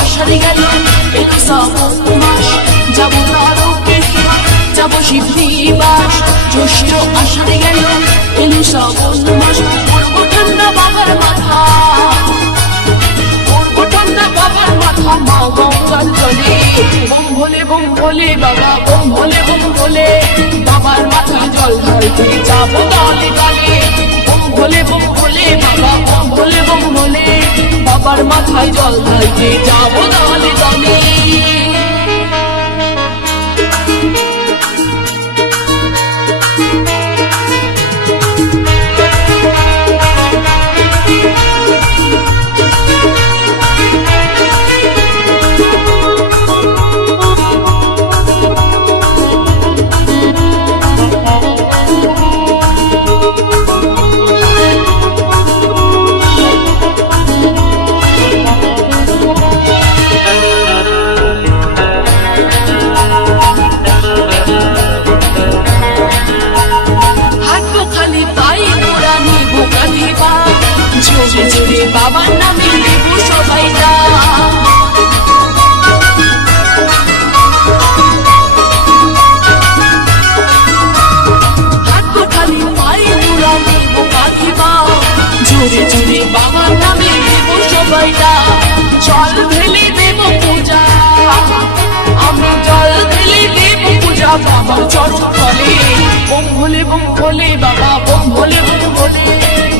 আষাঢ় গেল এলো শ্রাবণ মাস, যাব তারকেশ্বর যাব শিবনিবাস। জ্যৈষ্ঠ আষাঢ় গেল এলো শ্রাবণ মাস, পড়বো ঠান্ডা বাবার মাথা, পড়বো ঠান্ডা বাবার মাথা মা গঙ্গার জলে। বোম ভোলে বাবা, বোম ভোলে বাবার মাথায় জল ঢালতে যাবো দলে দলে। বোম ভোলে বাবা, বোম ভোলে বাবার মাথায় জল ঢালতে যাবো দলে দলে। বাবার নামে দেব সবাই হাত খালি পায়ে মোরা দেব কাঁধিবা, জোরে জোরে বাবার নামে দেব সবাই জল ঢেলে দেব পূজা, আমরা জল ঢেলে দেব পূজা বাবার চরণ তলে। বোম ভোলে বাবা, বোম ভোলে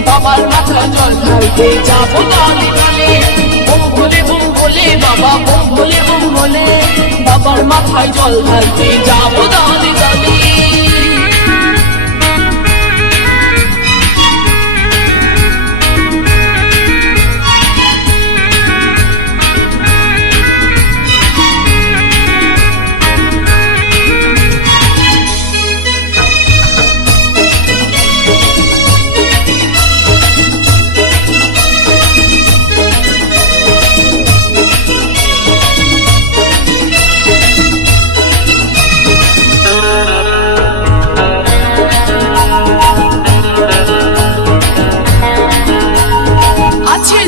বাবার মাথায় জল ঢালতে যাবো দলে দলে। বোম ভোলে বাবা, বোম ভোলে বাবার মাথায় জল ঢালতে যাবো দলে দলে।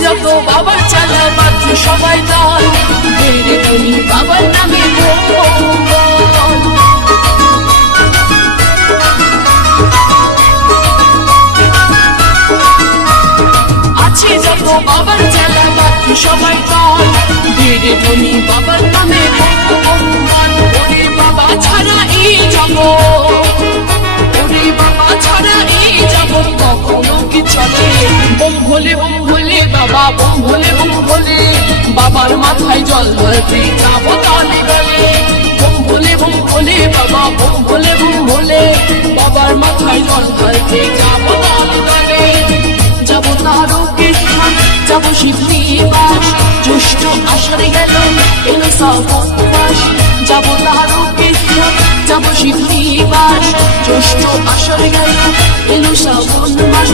যত বাবার চালা মাত্র সবাই দল, বেড়ে তুমি বাবার নামে আছে যত বাবার চালা মাত্র সবাই দল, বেড়ে তুমি বাবার নামে ওরে বাবা ছাড়া এই জগৎ, ওরে বাবা ছাড়া এই জগৎ কখনো কি চলে। বোম ভোলে বাবা, বোম ভোলে বাবার মাথায় জল ঢালতে যাবো দলে দলে। বোম ভোলে বাবা, বোম ভোলে বাবার মাথায় জল ঢালতে যাবো দলে দলে। যাবো তারকেশ্বর যাব শিবনিবাস, জ্যৈষ্ঠ আষাঢ় গেল এলো শ্রাবণ মাস, যাব তারকেশ্বর যাব শিবনিবাস। জ্যৈষ্ঠ আষাঢ় গেল এলো শ্রাবণ মাস,